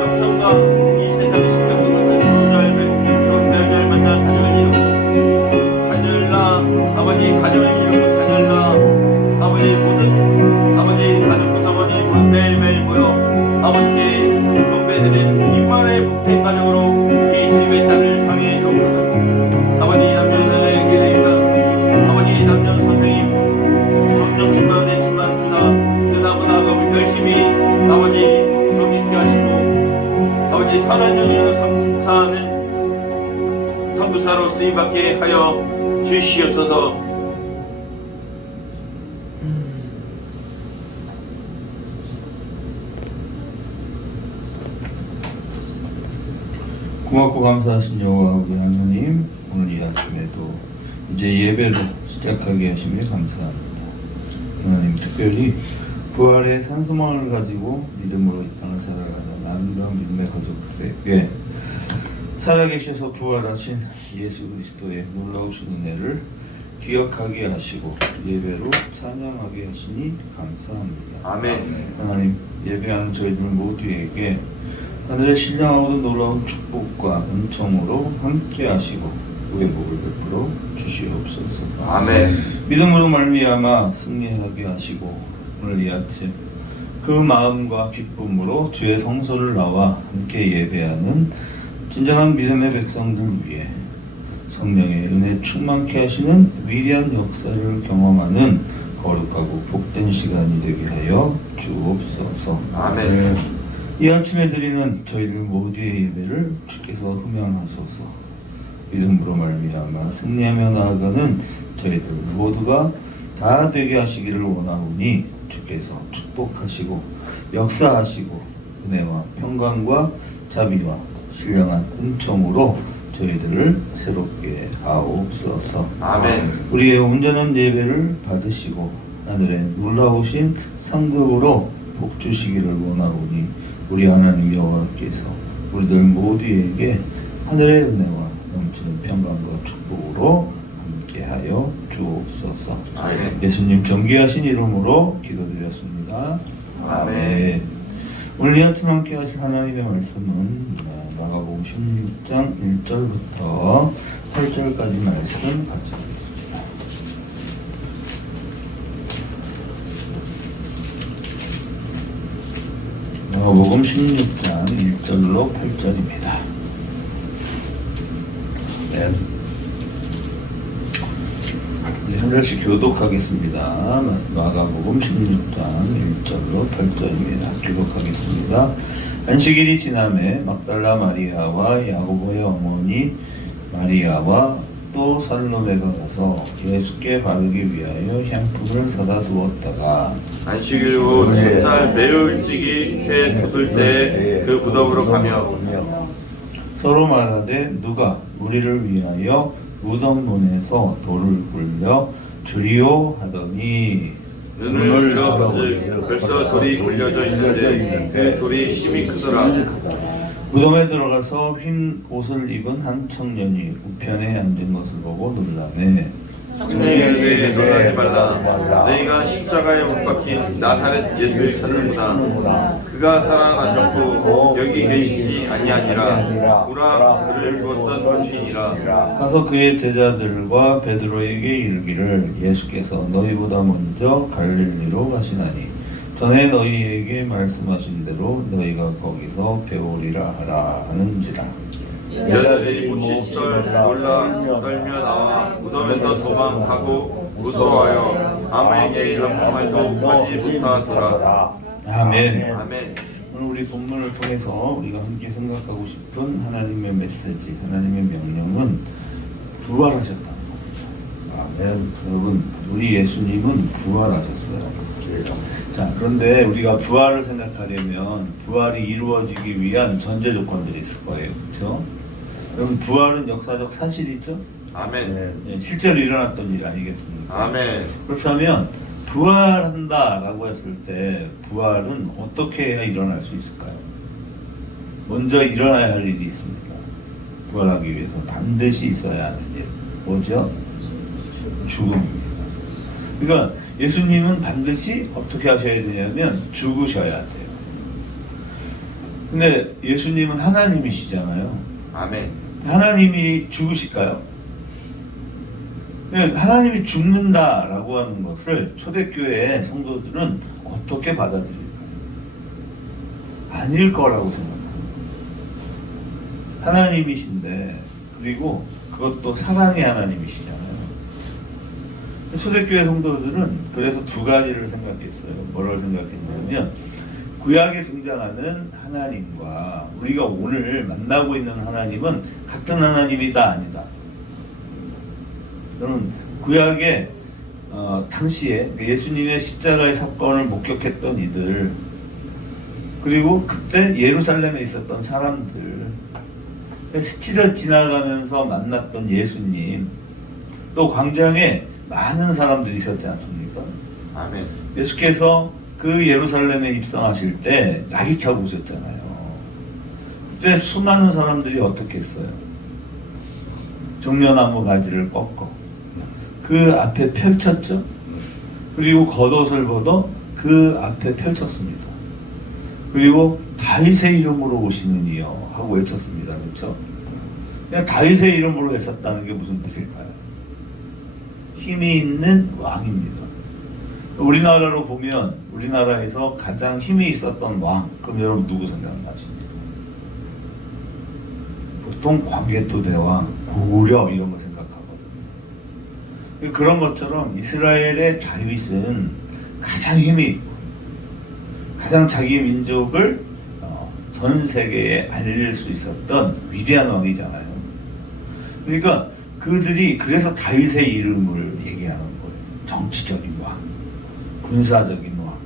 영성과 이 세상의 신경도 같은 좋은 배우자를 만나 가정을 이루고 자녀를 낳아 아버지 가정을 이루고 자녀를 낳아 아버지 모든 아버지 가족 구성원이 매일매일 모여 아버지께 경배드리는 임마누엘 복된 가정으로 이 주님의 딸을 향해 주옵소서. 아버지 남녀 선생의 기도입니다. 아버지 남녀 선생님 성령 충만 은혜 충만 주사 그나보다 열심히 아버지 정있게 하시고 아버지 선한 성사하는 선교사로 쓰임받게 하여 주시옵소서. 고맙고 감사하신 여호와 우리 하나님, 오늘 이 아침에도 이제 예배를 시작하게 하시며 감사합니다. 하나님, 특별히 부활의 산소망을 가지고 믿음으로 이 땅을 살아가는 아름다운 믿음의 가족들에게 살아계셔서 부활하신 예수 그리스도의 놀라우신 은혜를 기억하게 하시고 예배로 찬양하게 하시니 감사합니다. 아멘. 하나님, 예배하는 저희들 모두에게 하늘의 신령하고도 놀라운 축복과 은총으로 함께 하시고 우리의 복을 베풀어 주시옵소서. 아멘. 믿음으로 말미암아 승리하게 하시고 오늘 이 아침 그 마음과 기쁨으로 주의 성소를 나와 함께 예배하는 진정한 믿음의 백성들 위해 성령의 은혜 충만케 하시는 위대한 역사를 경험하는 거룩하고 복된 시간이 되게 하여 주옵소서. 아멘. 이 아침에 드리는 저희들 모두의 예배를 주께서 흠양하소서. 믿음으로 말미암아 승리하며 나아가는 저희들 모두가 다 되게 하시기를 원하오니 주께서 축복하시고 역사하시고 은혜와 평강과 자비와 신령한 은총으로 저희들을 새롭게 하옵소서. 아멘. 우리의 온전한 예배를 받으시고 하늘의 놀라우신 상급으로 복 주시기를 원하오니 우리 하나님 여호와께서 우리들 모두에게 하늘의 은혜와 넘치는 평강과 축복으로 함께하여 주옵소서. 아멘. 예수님 존귀하신 이름으로 기도드렸습니다. 아멘. 오늘 이 아침 함께 하실 하나님의 말씀은 마가복음 16장 1절부터 8절까지 말씀 같이 하겠습니다. 마가복음 16장 1절로 8절입니다. 네. 한 절씩 교독하겠습니다. 마가복음 16장 1절로 8절입니다. 교독하겠습니다. 안식일이 지남에 막달라 마리아와 야고보의 어머니 마리아와 또 살로메가 가서 예수께 바르기 위하여 향품을 사다 두었다가 안식일 후 첫날 매우 일찍이 해 돋을 때에 그 무덤으로 가며 서로 말하되 누가 우리를 위하여 무덤문에서 돌을 굴려 주리오 하더니 눈을 들어본즉 벌써 돌이 굴려져 있는데 그 돌이 심히 크더라. 무덤에 들어가서 흰 옷을 입은 한 청년이 우편에 앉은 것을 보고 놀라매 청년에게 놀라지 말라. 너희가 십자가에 못 박힌 나사렛 예수를 찾는구나. 그가 살아나셨고 여기 계시지 아니하니라. 우라 그를 주었던 본신이라. 가서 그의 제자들과 베드로에게 이르기를 예수께서 너희보다 먼저 갈릴리로 가시나니 전에 너희에게 말씀하신 대로 너희가 거기서 배우리라 하라 하는지라. 여자들이 몹시 놀라 떨며 나와 무덤에서 도망하고 무서워하여 아무에게 한 말도 하지 못하더라. 아멘. 아멘. 오늘 우리 본문을 통해서 우리가 함께 생각하고 싶은 하나님의 메시지, 하나님의 명령은 부활하셨다는 겁니다. 아멘. 여러분, 우리 예수님은 부활하셨어요. 자, 그런데 우리가 부활을 생각하려면 부활이 이루어지기 위한 전제 조건들이 있을 거예요. 그렇죠? 여러분, 부활은 역사적 사실이죠? 아멘. 예, 실제로 일어났던 일 아니겠습니까? 아멘. 그렇다면 부활한다라고 했을 때 부활은 어떻게 해야 일어날 수 있을까요? 먼저 일어나야 할 일이 있습니다. 부활하기 위해서 반드시 있어야 하는 일. 뭐죠? 죽음입니다. 그러니까 예수님은 반드시 어떻게 하셔야 되냐면 죽으셔야 돼요. 근데 예수님은 하나님이시잖아요. 아멘. 하나님이 죽으실까요? 하나님이 죽는다라고 하는 것을 초대교회의 성도들은 어떻게 받아들일까요? 아닐 거라고 생각합니다. 하나님이신데, 그리고 그것도 사랑의 하나님이시잖아요. 초대교회 성도들은 그래서 두 가지를 생각했어요. 뭐라고 생각했냐면, 구약에 등장하는 하나님과 우리가 오늘 만나고 있는 하나님은 같은 하나님이다, 아니다. 저는 구약에 당시에 예수님의 십자가의 사건을 목격했던 이들, 그리고 그때 예루살렘에 있었던 사람들, 스치듯 지나가면서 만났던 예수님, 또 광장에 많은 사람들이 있었지 않습니까? 아멘. 예수께서 그 예루살렘에 입성하실 때 나귀 타고 오셨잖아요. 그때 수많은 사람들이 어떻게 했어요? 종려나무 가지를 꺾어 그 앞에 펼쳤죠. 그리고 겉옷을 벗어 그 앞에 펼쳤습니다. 그리고 다윗의 이름으로 오시는 이여 하고 외쳤습니다. 그렇죠? 그냥 다윗의 이름으로 외쳤다는 게 무슨 뜻일까요? 힘이 있는 왕입니다. 우리나라로 보면 우리나라에서 가장 힘이 있었던 왕, 그럼 여러분 누구 생각나십니까? 보통 광개토대왕, 고구려 이런 거 생각하거든요. 그런 것처럼 이스라엘의 다윗은 가장 힘이 있고 가장 자기 민족을 전 세계에 알릴 수 있었던 위대한 왕이잖아요. 그러니까 그들이 그래서 다윗의 이름을 얘기하는 거예요. 정치적인 왕, 군사적인 왕,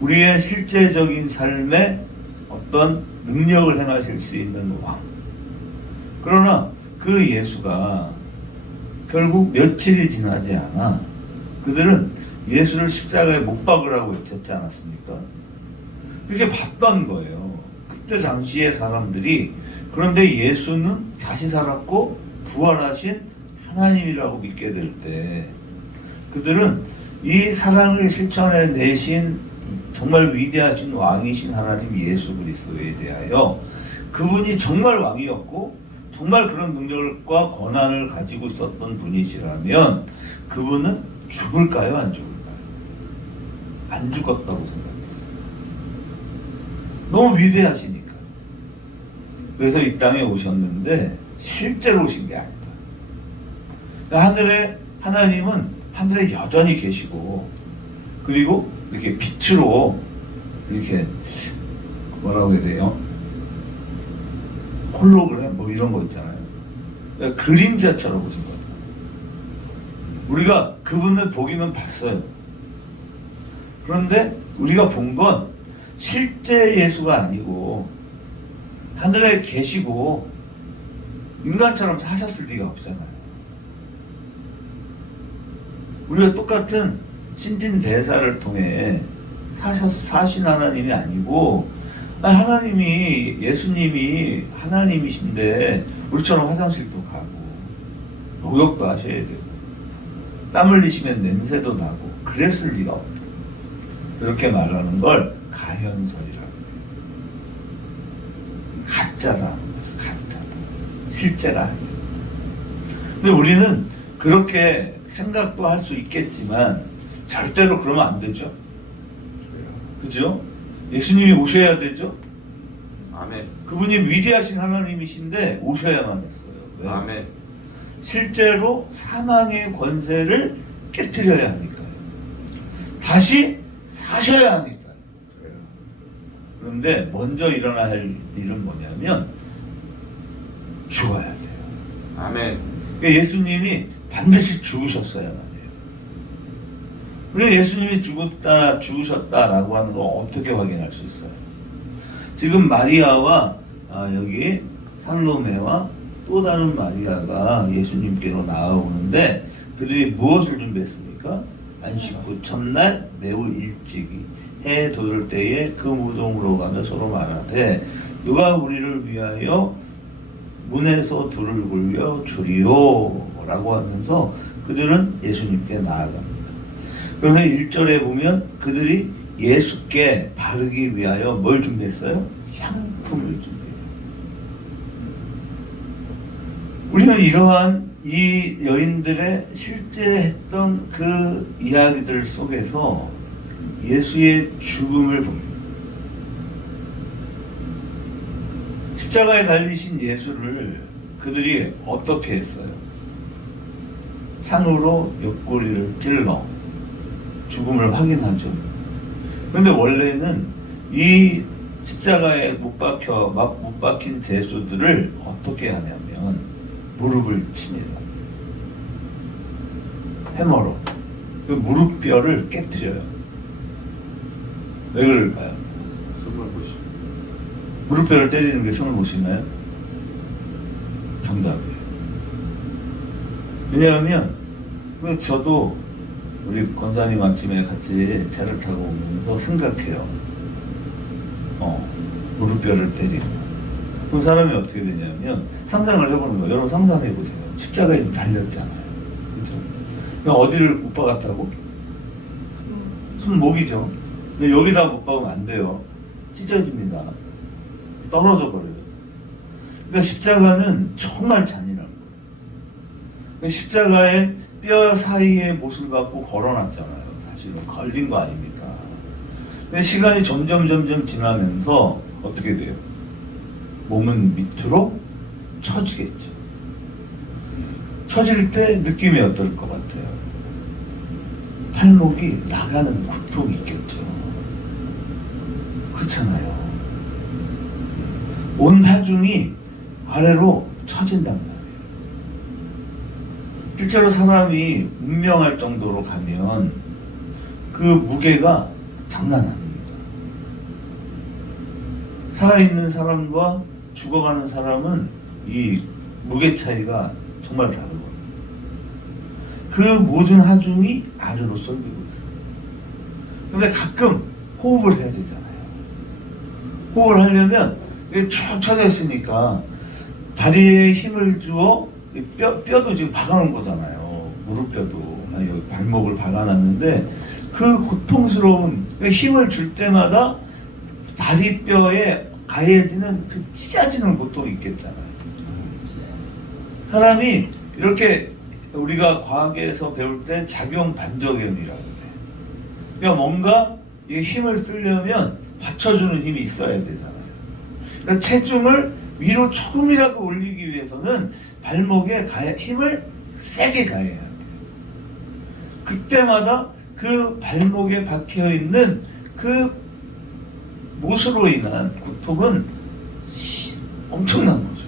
우리의 실제적인 삶에 어떤 능력을 행하실 수 있는 왕. 그러나 그 예수가 결국 며칠이 지나지 않아 그들은 예수를 십자가에 못 박으라고 외쳤지 않았습니까? 그렇게 봤던 거예요. 그때 당시의 사람들이. 그런데 예수는 다시 살았고 부활하신 하나님이라고 믿게 될 때 그들은 이 사랑을 실천해 내신 정말 위대하신 왕이신 하나님 예수 그리스도에 대하여 그분이 정말 왕이었고 정말 그런 능력과 권한을 가지고 있었던 분이시라면 그분은 죽을까요? 안 죽을까요? 안 죽었다고 생각했어요. 너무 위대하시니까. 그래서 이 땅에 오셨는데 실제로 오신 게 아니다. 하늘에 하나님은 하늘에 여전히 계시고 그리고 이렇게 빛으로 이렇게 뭐라고 해야 돼요? 홀로그램 뭐 이런 거 있잖아요. 그러니까 그림자처럼 오신 거죠. 우리가 그분을 보기는 봤어요. 그런데 우리가 본 건 실제 예수가 아니고 하늘에 계시고 인간처럼 사셨을 리가 없잖아요. 우리가 똑같은 신진대사를 통해 사신 하나님이 아니고 하나님이 예수님이 하나님이신데 우리처럼 화장실도 가고 목욕도 하셔야 되고 땀 흘리시면 냄새도 나고 그랬을 리가 없다. 이렇게 말하는 걸 가현설이라고 해요. 가짜다. 가짜다. 실제가 아니에요. 근데 우리는 그렇게 생각도 할 수 있겠지만 절대로 그러면 안 되죠. 그죠? 예수님이 오셔야 되죠. 아멘. 그분이 위대하신 하나님이신데 오셔야만 했어요. 왜? 아멘. 실제로 사망의 권세를 깨뜨려야 하니까요. 다시 사셔야 하니까요. 그런데 먼저 일어나야 할 일은 뭐냐면 죽어야 돼요. 아멘. 그러니까 예수님이 반드시 죽으셨어야만 해요. 그래 예수님이 죽으셨다라고 하는 거 어떻게 확인할 수 있어요? 지금 마리아와 여기 살로메와 또 다른 마리아가 예수님께로 나아오는데 그들이 무엇을 준비했습니까? 안식 후 첫날 매우 일찍이 해 돋을 때에 그 무덤으로 가며 서로 말하되 누가 우리를 위하여 문에서 돌을 굴려 주리요 라고 하면서 그들은 예수님께 나아갑니다. 그래서 1절에 보면 그들이 예수께 바르기 위하여 뭘 준비했어요? 향 아픔을 준대요. 우리는 이러한 이 여인들의 실제 했던 그 이야기들 속에서 예수의 죽음을 봅니다. 십자가에 달리신 예수를 그들이 어떻게 했어요? 창으로 옆구리를 찔러 죽음을 확인하죠. 그런데 원래는 이 십자가에 못 박힌 죄수들을 어떻게 하냐면 무릎을 칩니다. 해머로 그 무릎뼈를 깨트려요. 왜 그럴까요? 숨을 보시. 무릎뼈를 때리는 게 숨을 못 쉬나요? 정답이에요. 왜냐하면 저도 우리 권사님 아침에 같이 차를 타고 오면서 생각해요. 무릎뼈를 때리고. 그럼 사람이 어떻게 되냐면 상상을 해보는 거예요. 여러분 상상해보세요. 십자가에 좀 달렸잖아요. 그죠? 그럼 어디를 못 박았다고? 손목이죠. 근데 여기다 못 박으면 안 돼요. 찢어집니다. 떨어져 버려요. 그러니까 십자가는 정말 잔인한 거예요. 그러니까 십자가에 뼈 사이에 못을 박고 걸어놨잖아요. 사실은 걸린 거 아닙니까? 근데 시간이 점점 지나면서 어떻게 돼요? 몸은 밑으로 처지겠죠. 처질 때 느낌이 어떨 것 같아요? 팔목이 나가는 고통이 있겠죠. 그렇잖아요. 온 하중이 아래로 처진단 말이에요. 실제로 사람이 운명할 정도로 가면 그 무게가 장난 아닙니다. 살아있는 사람과 죽어가는 사람은 이 무게 차이가 정말 다르거든요. 그 모든 하중이 아래로 쏠리고 있어요. 근데 가끔 호흡을 해야 되잖아요. 호흡을 하려면 이게 쭉 쳐져 있으니까 다리에 힘을 주어 뼈도 지금 박아놓은 거잖아요. 무릎뼈도 여기 발목을 박아놨는데 그 고통스러운 힘을 줄 때마다 다리뼈에 가해지는 그 찢어지는 고통이 있겠잖아요. 사람이 이렇게 우리가 과학에서 배울 때 작용 반작용이라고 해요. 그러니까 뭔가 이 힘을 쓰려면 받쳐주는 힘이 있어야 되잖아요. 그러니까 체중을 위로 조금이라도 올리기 위해서는 발목에 힘을 세게 가해야 돼요. 그때마다 그 발목에 박혀 있는 그 못으로 인한 고통은 엄청난 거죠.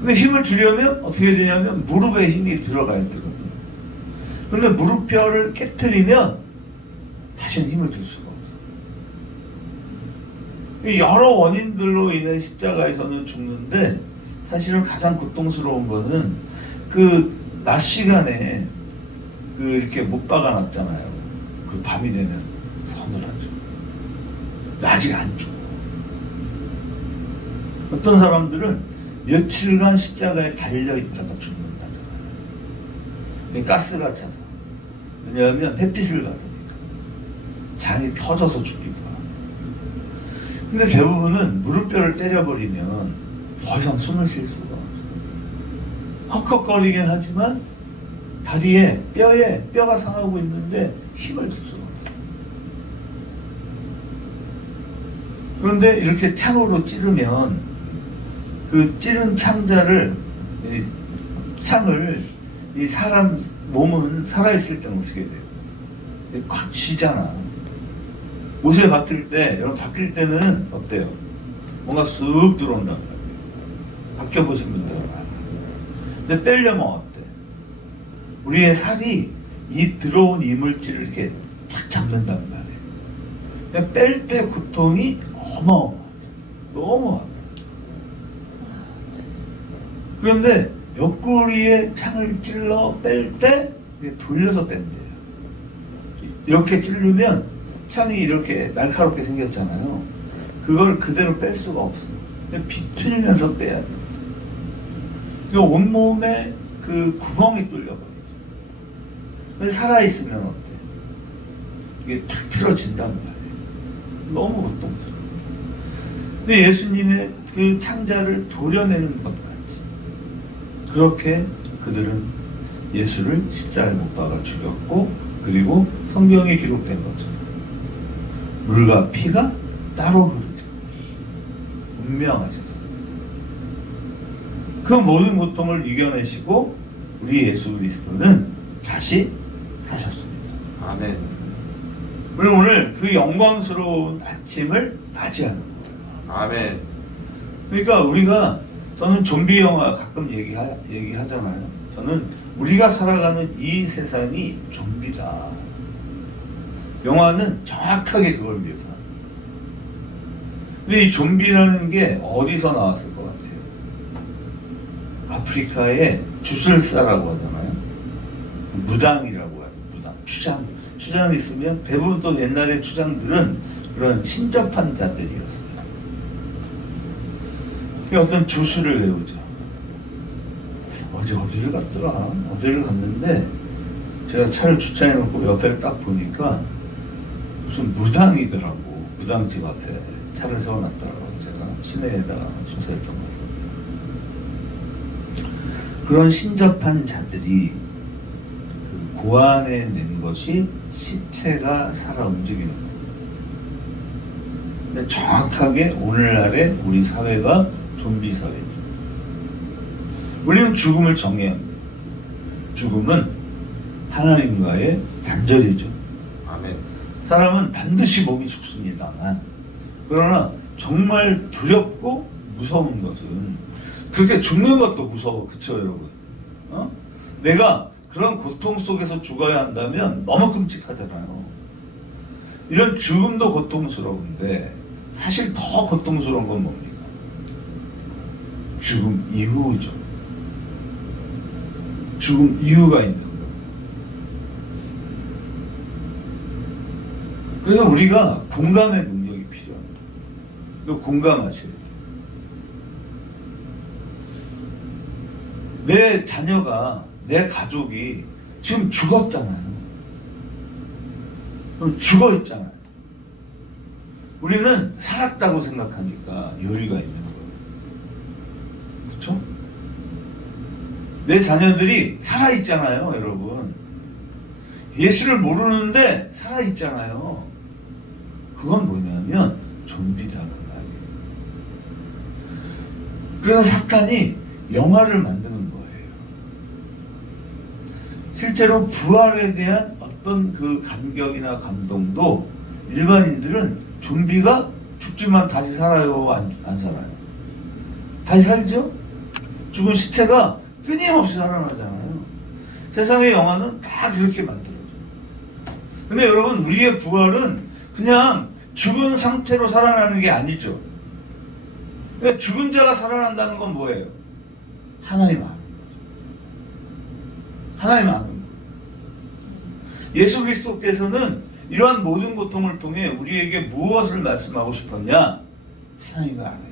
근데 힘을 주려면 어떻게 되냐면 무릎에 힘이 들어가야 되거든요. 그런데 무릎뼈를 깨트리면 다시는 힘을 줄 수가 없어요. 여러 원인들로 인해 십자가에서는 죽는데 사실은 가장 고통스러운 거는 그 낮 시간에 그 이렇게 못 박아놨잖아요. 그 밤이 되면 서늘하죠. 낮이 안 죽어. 어떤 사람들은 며칠간 십자가에 달려있다가 죽는다잖아요. 가스가 차서. 왜냐하면 햇빛을 받으니까. 장이 터져서 죽기도 하고. 근데 대부분은 무릎뼈를 때려버리면 더 이상 숨을 쉴 수가 없어요. 헉헉거리긴 하지만 다리에 뼈가 상하고 있는데 힘을 줄 수가 없어요. 그런데 이렇게 창으로 찌르면 그 찌른 창자를 창을 이 사람 몸은 살아있을 때는 어떻게 돼요? 꽉 쥐잖아. 옷에 바뀔 때 여러분 바뀔 때는 어때요? 뭔가 쑥 들어온단 말이에요. 바뀌어보신 분들은 알아요. 근데 빼려면 어때? 우리의 살이 이 들어온 이물질을 이렇게 착 잡는단 말이에요. 뺄 때 고통이 어마어마하죠. 너무 아파요. 그런데 옆구리에 창을 찔러 뺄 때 돌려서 뺀대요. 이렇게 찌르면 창이 이렇게 날카롭게 생겼잖아요. 그걸 그대로 뺄 수가 없어요. 비틀면서 빼야 돼요. 온몸에 그 구멍이 뚫려버리죠. 살아있으면 어때? 이게 탁 틀어진단 말이에요. 너무 고통스러워. 근데 예수님의 그 창자를 도려내는 것 같이 그렇게 그들은 예수를 십자가에 못 박아 죽였고, 그리고 성경에 기록된 것처럼 물과 피가 따로 흐르죠. 운명하셨어요. 그 모든 고통을 이겨내시고 우리 예수 그리스도는 다시 사셨습니다. 아멘. 우리 오늘 그 영광스러운 아침을 맞이하는 거예요. 아멘. 그러니까 우리가, 저는 좀비 영화 가끔 얘기하잖아요. 저는 우리가 살아가는 이 세상이 좀비다. 영화는 정확하게 그걸 위해서. 근데 이 좀비라는 게 어디서 나왔을 것 같아요? 아프리카의 주술사라고 하잖아요. 무당이라고 해요. 무당. 추장이 있으면 대부분 또 옛날의 추장들은 그런 신접한 자들이었어요. 어떤 주술을 외우죠. 어디를 갔더라? 어디를 갔는데 제가 차를 주차해놓고 옆에 딱 보니까 무슨 무당이더라고. 무당집 앞에 차를 세워놨더라고. 제가 시내에다가 주차했던 거죠. 그런 신접한 자들이 그 고안해 낸 것이 시체가 살아 움직이는 거예요. 근데 정확하게 오늘날의 우리 사회가 좀비 사회죠. 우리는 죽음을 정해야 합니다. 죽음은 하나님과의 단절이죠. 아멘. 사람은 반드시 몸이 죽습니다만, 그러나 정말 두렵고 무서운 것은 그렇게 죽는 것도 무서워. 그쵸 여러분? 내가 그런 고통 속에서 죽어야 한다면 너무 끔찍하잖아요. 이런 죽음도 고통스러운데 사실 더 고통스러운 건 뭡니까? 죽음 이후죠. 죽음 이유가 있는 거. 그래서 우리가 공감의 능력이 필요합니다. 이거 공감하셔야 돼요. 내 자녀가, 내 가족이 지금 죽었잖아요. 그럼 죽어 있잖아요. 우리는 살았다고 생각하니까 여유가 있는 거예요. 그렇죠? 내 자녀들이 살아있잖아요, 여러분. 예수를 모르는데 살아있잖아요. 그건 뭐냐면 좀비다는 말이에요. 그래서 사탄이 영화를 만드는 거예요. 실제로 부활에 대한 어떤 그 감격이나 감동도 일반인들은 좀비가 죽지만 다시 살아요, 안 살아요? 다시 살죠? 죽은 시체가 끊임없이 살아나잖아요. 세상의 영화는 다 그렇게 만들어져요. 근데 여러분, 우리의 부활은 그냥 죽은 상태로 살아나는 게 아니죠. 그러니까 죽은 자가 살아난다는 건 뭐예요? 하나님 아는 거죠. 하나님 아는 거예요. 예수 그리스도께서는 이러한 모든 고통을 통해 우리에게 무엇을 말씀하고 싶었냐? 하나님을 알아야 돼.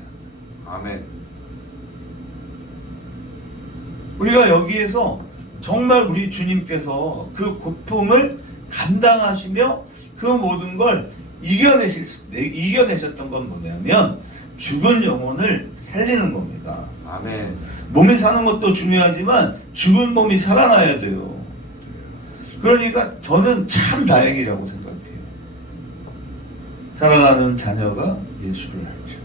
아멘. 우리가 여기에서 정말 우리 주님께서 그 고통을 감당하시며 그 모든 걸 이겨내셨던 건 뭐냐면 죽은 영혼을 살리는 겁니다. 아멘. 몸이 사는 것도 중요하지만 죽은 몸이 살아나야 돼요. 그러니까 저는 참 다행이라고 생각해요. 사랑하는 자녀가 예수를 알죠.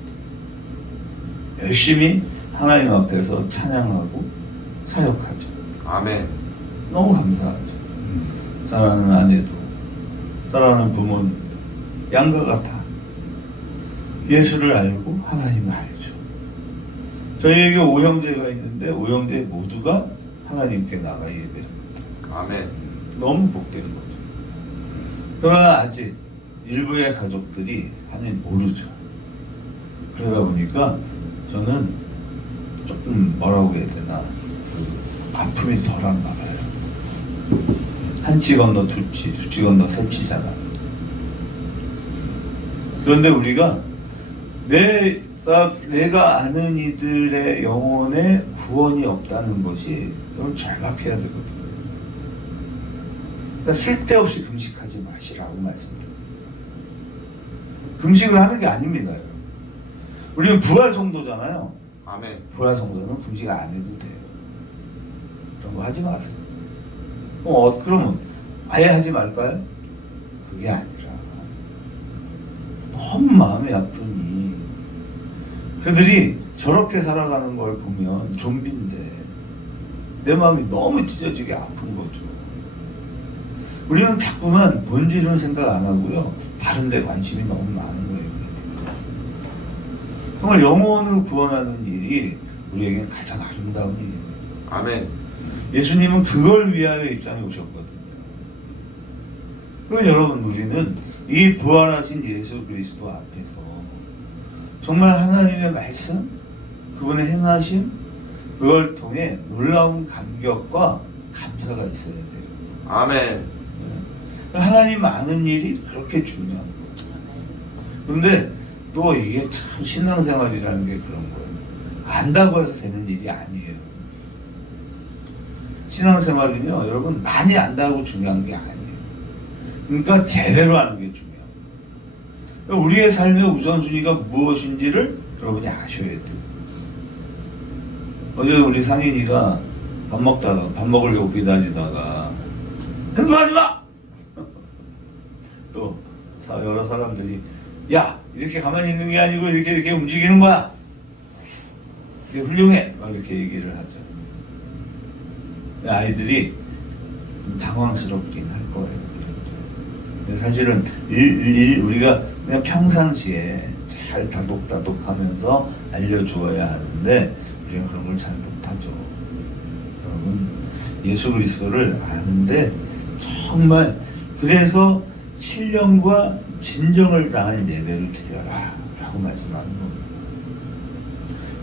열심히 하나님 앞에서 찬양하고 사역하죠. 아멘. 너무 감사하죠. 사랑하는 아내도, 사랑하는 부모님, 양가 같아 예수를 알고 하나님을 알죠. 저희에게 오형제가 있는데 오형제 모두가 하나님께 나가 예배합니다. 아멘. 너무 복된 거죠. 그러나 아직 일부의 가족들이 하나님 모르죠. 그러다 보니까 저는 조금 뭐라고 해야 되나, 아픔이 덜한가 봐요. 한치 건너 두치, 두치 건너 세치잖아. 그런데 우리가 내가 아는 이들의 영혼에 구원이 없다는 것이 여러분 절박해야 되거든요. 그러니까 쓸데없이 금식하지 마시라고 말씀드려요. 금식을 하는 게 아닙니다. 여러분. 우리는 부활 성도잖아요. 아멘. 부활 성도는 금식 안 해도 돼요. 그런 거 하지 마세요. 그러면 아예 하지 말까요? 그게 아니라 너무 마음이 아프니 그들이 저렇게 살아가는 걸 보면 좀비인데 내 마음이 너무 찢어지게 아픈 거죠. 우리는 자꾸만 본질은 생각 안 하고요. 다른 데 관심이 너무 많은 거예요. 정말 영혼을 구원하는 일이 우리에게 가장 아름다운 일입니다. 아멘. 예수님은 그걸 위하여 이 땅에 오셨거든요. 그럼 여러분, 우리는 이 부활하신 예수 그리스도 앞에서 정말 하나님의 말씀, 그분의 행하심, 그걸 통해 놀라운 감격과 감사가 있어야 돼요. 아멘. 하나님 아는 일이 그렇게 중요한 거예요. 그런데 또 이게 참 신앙생활이라는 게 그런 거예요. 안다고 해서 되는 일이 아니에요. 신앙생활은요, 여러분, 많이 안다고 중요한 게 아니에요. 그러니까 제대로 하는 게 중요해요. 우리의 삶의 우선순위가 무엇인지를 여러분이 아셔야 돼요. 어제 우리 상인이가 밥 먹으려고 기다리다가 행동하지 마! 또 여러 사람들이 야, 이렇게 가만히 있는 게 아니고 이렇게 움직이는 거야. 이게 훌륭해. 막 이렇게 얘기를 하죠. 아이들이 당황스럽긴 할 거예요. 사실은 우리가 그냥 평상시에 잘 다독다독하면서 알려주어야 하는데 우리가 그런 걸 잘 못하죠. 여러분, 예수 그리스도를 아는데 정말 그래서 신령과 진정을 다한 예배를 드려라 라고 말씀하는 겁니다.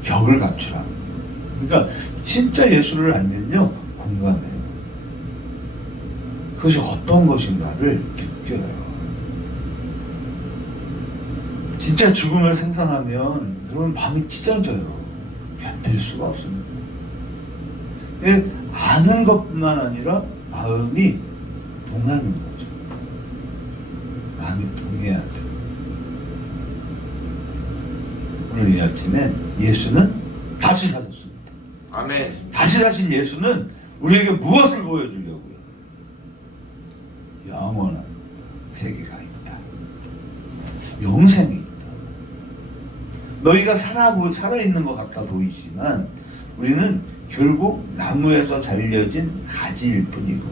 격을 갖추라. 그러니까 진짜 예수를 알면요, 공감해요. 그것이 어떤 것인가를 느껴요. 진짜 죽음을 생각하면 여러분 마음이 찢어져요. 견딜 수가 없습니다. 아는 것뿐만 아니라 마음이 동하는 거죠. 마음이 동해야 돼요. 오늘 이 아침에 예수는 다시 사셨습니다. 아멘. 다시 사신 예수는 우리에게 무엇을 보여주려고요? 영원한 세계가 있다. 영생이 있다. 너희가 살아있는 것 같아 보이지만 우리는 결국 나무에서 잘려진 가지일 뿐이고,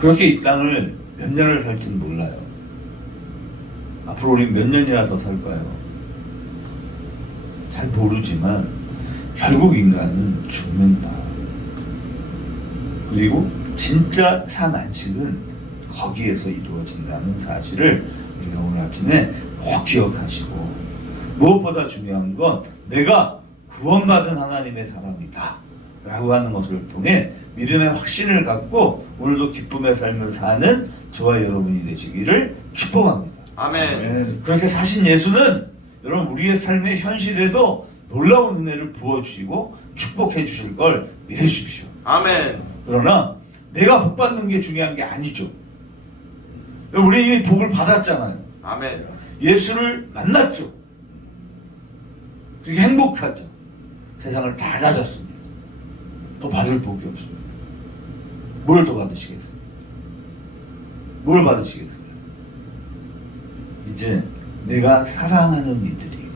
그렇게 이 땅을 몇 년을 살지는 몰라요. 앞으로 우리 몇 년이나 더 살까요? 잘 모르지만 결국 인간은 죽는다. 그리고 진짜 산 안식은 거기에서 이루어진다는 사실을 우리가 오늘 아침에 꼭 기억하시고, 무엇보다 중요한 건 내가 구원받은 하나님의 사람이다 라고 하는 것을 통해 믿음의 확신을 갖고 오늘도 기쁨의 삶을 사는 저와 여러분이 되시기를 축복합니다. 아멘. 그렇게 사신 예수는 여러분 우리의 삶의 현실에도 놀라운 은혜를 부어주시고 축복해 주실 걸 믿으십시오. 아멘. 그러나 내가 복 받는 게 중요한 게 아니죠. 우리 이미 복을 받았잖아요. 아멘. 예수를 만났죠. 그게 행복하죠. 세상을 다 가졌습니다. 더 받을 복이 없습니다. 뭘 더 받으시겠어요? 뭘 받으시겠어요? 이제 내가 사랑하는 이들이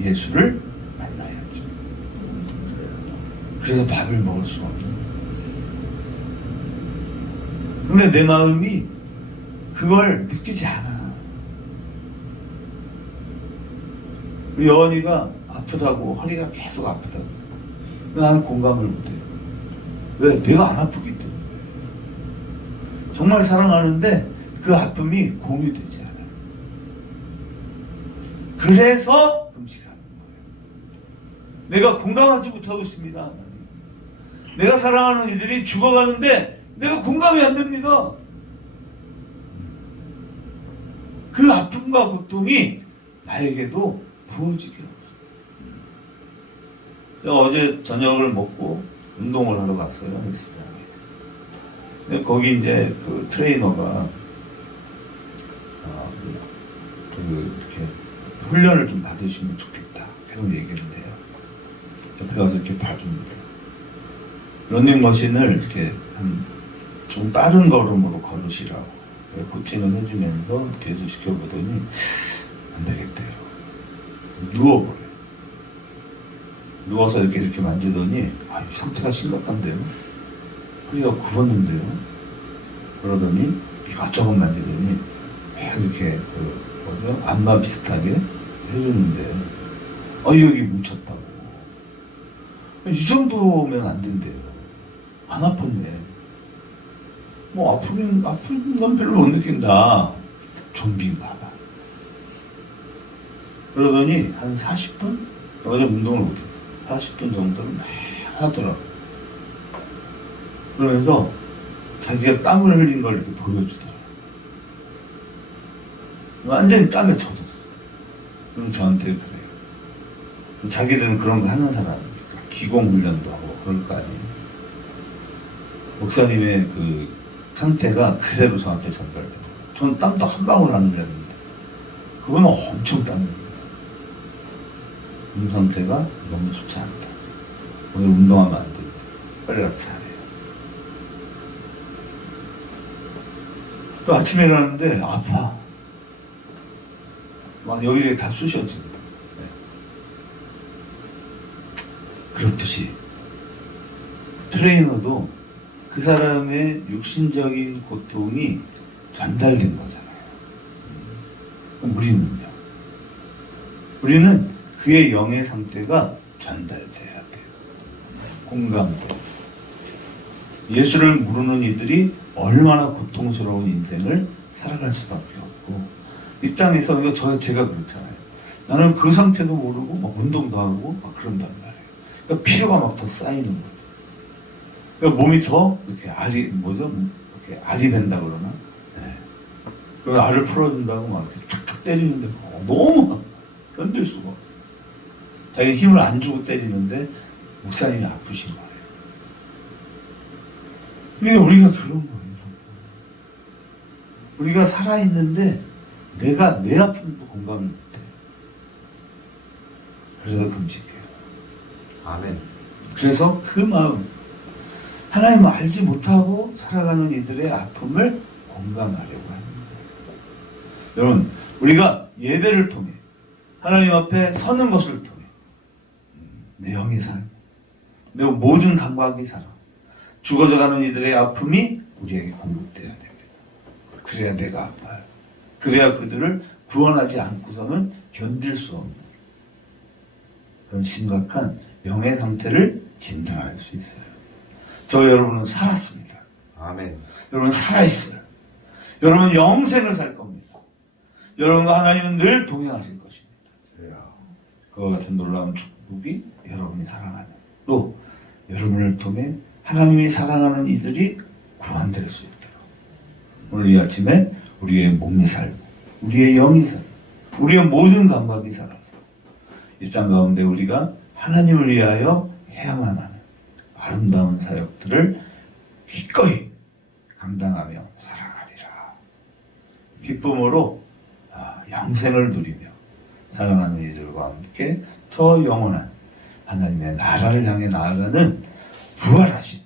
예수를 만나야죠. 그래서 밥을 먹을 수 없는 거예요. 근데 내 마음이 그걸 느끼지 않아. 우리 여원이가 아프다고, 허리가 계속 아프다고. 나는 공감을 못해요. 왜? 내가 안 아프기 때문에. 정말 사랑하는데 그 아픔이 공유되지 않아요. 그래서 금식하는 거예요. 내가 공감하지 못하고 있습니다. 내가 사랑하는 이들이 죽어가는데 내가 공감이 안 됩니다. 그 아픔과 고통이 나에게도 부어지게 없어요. 어제 저녁을 먹고 운동을 하러 갔어요. 헬스장에. 근데 거기 이제 그 트레이너가 이렇게 훈련을 좀 받으시면 좋겠다. 계속 얘기를 해요. 옆에 가서 이렇게 봐줍니다. 러닝머신을 이렇게 좀 빠른 걸음으로 걸으시라고 코칭을 해주면서 계속 시켜보더니 안 되겠대요. 누워버려요. 누워서 이렇게 만지더니 이 상태가 심각한데요. 허리가 굽었는데요. 그러더니 이것저것 만지더니 이렇게 안마 비슷하게 해주는데 여기 뭉쳤다고. 이 정도면 안 된대요. 안 아팠네. 뭐 아픈 건 별로 못 느낀다. 좀비인가 봐. 그러더니 한 40분? 어제 운동을 못했어. 40분 정도를 막 하더라고. 그러면서 자기가 땀을 흘린 걸 이렇게 보여주더라고. 완전히 땀에 젖었어. 그럼 저한테 그래요. 자기들은 그런 거 하는 사람, 기공훈련도 하고 그럴 거 아니에요. 목사님의 그 상태가 그대로 저한테 전달돼요. 전 땀도 한 방울 안 흘렸는데 그거는 엄청 땀입니다. 몸 상태가 너무 좋지 않다. 오늘 운동하면 안 됩니다. 빨리 가서 자래요. 또 아침에 일어났는데 아파. 막 여기저기 다 쑤셔 지금. 네. 그렇듯이 트레이너도 그 사람의 육신적인 고통이 전달된 거잖아요. 우리는요. 우리는 그의 영의 상태가 전달돼야 돼요. 공감도. 예수를 모르는 이들이 얼마나 고통스러운 인생을 살아갈 수밖에 없고, 이 땅에서 제가 그렇잖아요. 나는 그 상태도 모르고 막 운동도 하고 막 그런단 말이에요. 그러니까 피로가 막 더 쌓이는 거죠. 그러니까 몸이 더 이렇게 이렇게 알이 밴다 그러나? 네. 그 알을 풀어준다고 막 이렇게 탁탁 때리는데 너무 견딜 수가 없어요. 자기 힘을 안 주고 때리는데 목사님이 아프신 거예요. 그러니까 우리가 그런 거예요. 우리가 살아있는데 내가 내 아픔도 공감을 못해. 그래서 금식해요. 아멘. 그래서 그 마음, 하나님을 알지 못하고 살아가는 이들의 아픔을 공감하려고 하는 거예요. 여러분, 우리가 예배를 통해 하나님 앞에 서는 것을 통해 내 영이 살고 내 모든 감각이 살아 죽어져가는 이들의 아픔이 우리에게 공급돼야 됩니다. 그래야 내가 아파요. 그래야 그들을 구원하지 않고서는 견딜 수 없는 그런 심각한 영의 상태를 진정할 수 있어요. 저 여러분은 살았습니다. 아멘. 여러분 살아있어요. 여러분 영생을 살 겁니다. 여러분과 하나님은 늘 동행하실 것입니다. 그와 같은 놀라운 축복이 여러분이 사랑하는, 또 여러분을 통해 하나님이 사랑하는 이들이 구원될 수 있도록 오늘 이 아침에 우리의 몸이 살고 우리의 영이 살고 우리의 모든 감각이 살아서 이 땅 가운데 우리가 하나님을 위하여 해야만 하는 아름다운 사역들을 기꺼이 감당하며 살아가리라. 기쁨으로 영생을 누리며 사랑하는 이들과 함께 더 영원한 하나님의 나라를 향해 나아가는 부활하신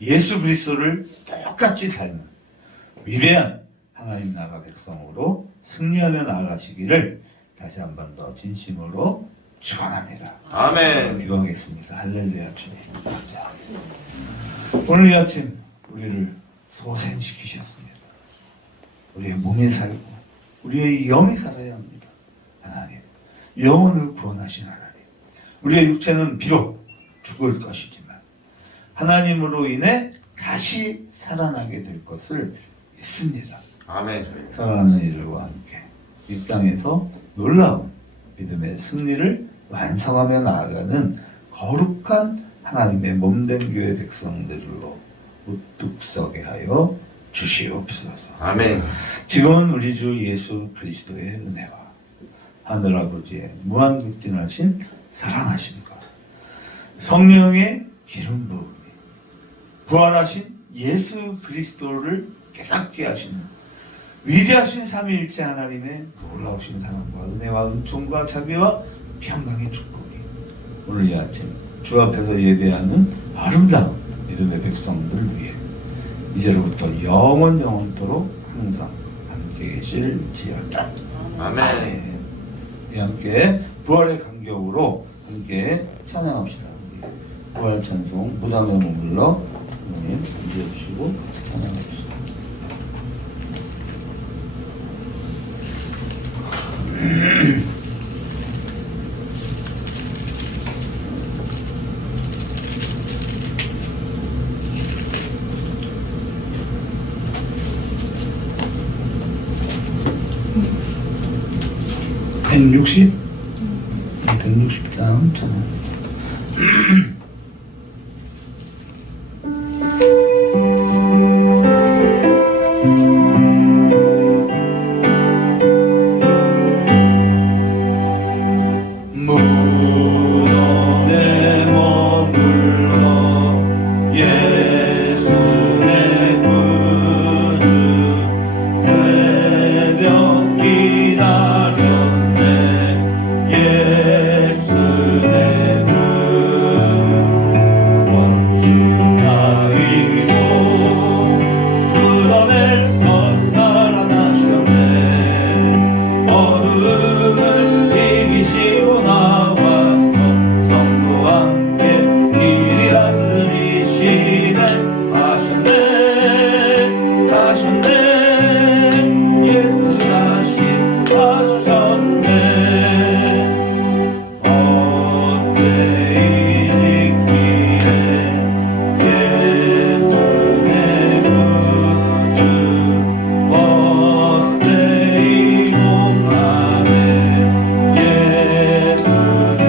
예수 그리스도를 똑같이 삶는 위대한 하나님 나라 백성으로 승리하며 나아가시기를 다시 한 번 더 진심으로 축원합니다. 아멘. 기도하겠습니다. 할렐루야. 주님 감사합니다. 오늘 이 아침 우리를 소생시키셨습니다. 우리의 몸이 살고 우리의 영이 살아야 합니다. 하나님, 영혼을 구원하신 하나님, 우리의 육체는 비록 죽을 것이지만 하나님으로 인해 다시 살아나게 될 것을 믿습니다. 아멘. 사랑하는 이들과 함께 이 땅에서 놀라운 믿음의 승리를 완성하며 나아가는 거룩한 하나님의 몸된 교회 백성들로 우뚝 서게 하여 주시옵소서. 아멘. 지금은 우리 주 예수 그리스도의 은혜와 하늘아버지의 무한극진하신 사랑하심과 성령의 기름 부음이 부활하신 예수 그리스도를 깨닫게 하시는 위대하신 삼위일체 하나님의 놀라우신 사랑과 은혜와 은총과 자비와 평강의 축복이 오늘 이 아침 주 앞에서 예배하는 아름다운 믿음의 백성들 위해 이제로부터 영원토록 항상 함께 계실지어다. 아멘. 우리 함께 부활의 간격으로 함께 찬양합시다. 부활 찬송 무당의 머물러 하나님 선지해 주시고 찬양합시다. (160) 163 찬양. 무덤에 머물러 예수 내 구주 새벽 기다렸네. 예수 내 주 원수 나 이기고 무덤에서 살아나셨네. 어둠을 이기시고 나와서 성도와 함께 길이 다스리시네. 사셨네 사셨네 예수 다시 사셨네. 헛되이 짓기에 예수 내 구주 헛되이 목마르 예수 내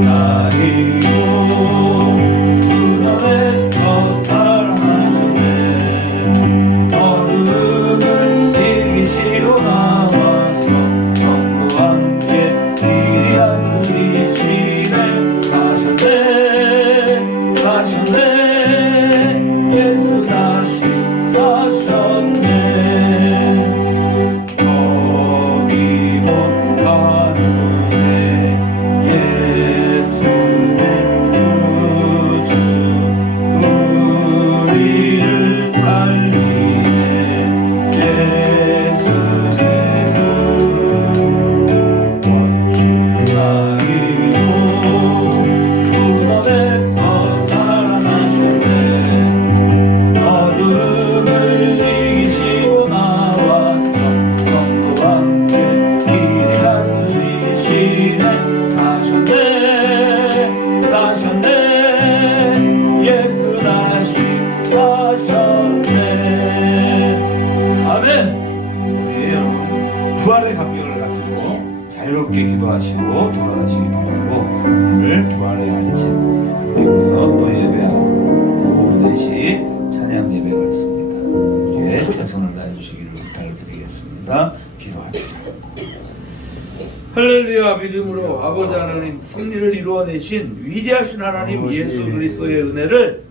나이고 무덤에서 살아나셨네. 어둠을 이기시고 나와서 성도와 함께 길이 다스리시네. 사셨네 사셨네 예수 다시 사셨네. 어기고 가두네 예수 내 구주 우리를 살리네. 예수 내 주 원수 나이고 무덤에서 살아나셨네. 어둠을 이기시고 나와서 성도와 함께 길이 다스리시네. 사셨네 사셨네 예수 다시 사셨네. 아멘. 네, 여러분 부활의 감격을 가지고 자유롭게 기도하시고 돌아가시기 바라고 오늘 부활의 아침 그리고요 또 예배하고 또 4시 찬양 예배가 있습니다. 예, 최선을 다해주시기를 부탁드리겠습니다. 기도합시다. 할렐루야. 믿음으로 아버지 하나님 승리를 이루어내신 위대하신 하나님 예수 그리스도의 은혜를